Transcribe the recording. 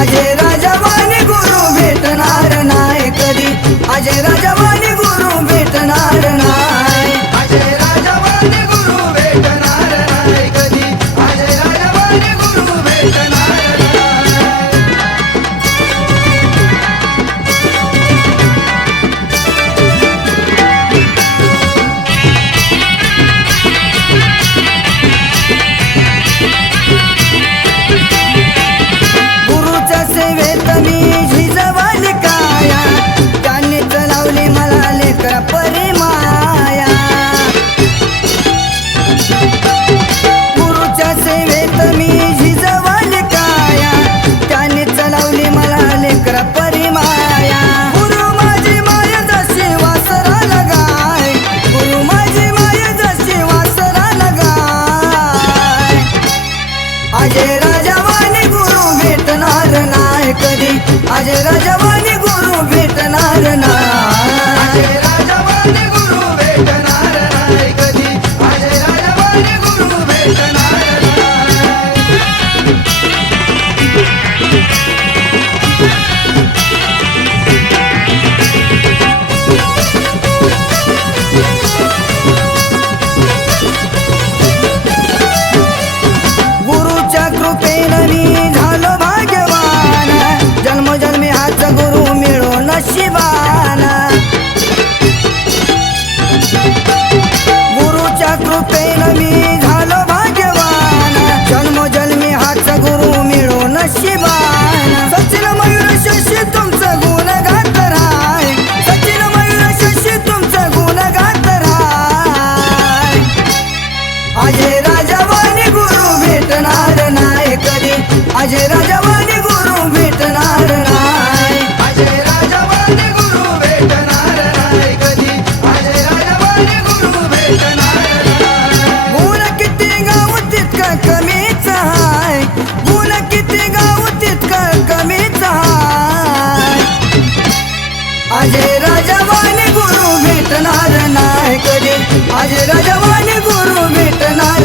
अजय राजा गुरु भेटणार नाही कधी. अजय राजा गुरुच्या झिजवाली काया. त्याने चलावली मला लेकरा परिमाया गुरुच्या सेवेत मी झिजवाली काया. चलावली मला लेकरा गुरु माझी माय जशी वासरा लगाय. गुरु माझी माय जशी वासरा लगाय. अजय नाही कधी राजवानी गुरु भेटणार नाही. अजय राजवानी गुरु भेटणार नाही. अजय राजवाने गुरु भेटणार नाही कधी. अजय राजवाने गुरु भेटणार गुण किती गाव तितका कमीच हाय. गुण किती गाव तितका कमीच हाय. अजय राजवानी गुरु भेटणार नाही कधी. अजय गुरु भेटणार